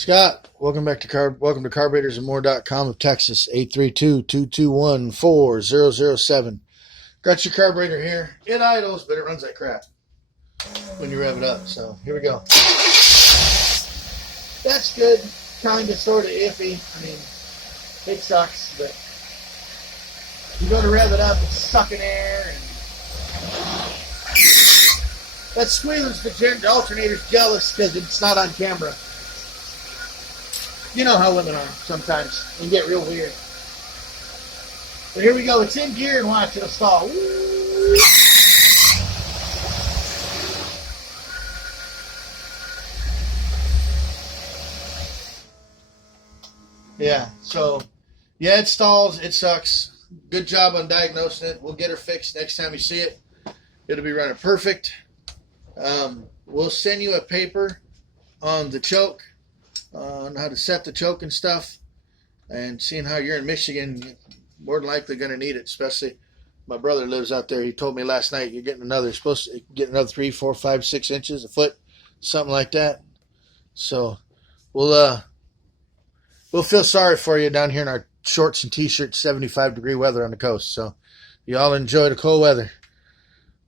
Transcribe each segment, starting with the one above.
Scott, welcome back to carburetorsamore.com of Texas, 832-221-4007. Got your carburetor here. It idles, but it runs like crap when you rev it up. So here we go. That's good. Kind of, sort of iffy. I mean, it sucks, but you go to rev it up, it's sucking air, and that squealer's the alternator's jealous because it's not on camera. You know how women are sometimes. They get real weird. But here we go. It's in gear and watch it'll stall. Woo! Yeah, so, yeah, it stalls. It sucks. Good job on diagnosing it. We'll get her fixed next time you see it. It'll be running perfect. We'll send you a paper on the choke, on how to set the choke and stuff, and seeing how you're in Michigan, you're more than likely going to need it. Especially my brother lives out there. He told me last night you're getting supposed to get another 3, 4, 5, 6 inches, a foot, something like that. So we'll feel sorry for you down here in our shorts and t-shirts, 75-degree weather on the coast. So you all enjoy the cold weather.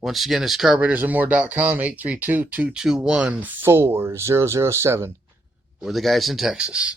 Once again, it's carburetorsamore.com, 832-221-4007. We're the guys in Texas.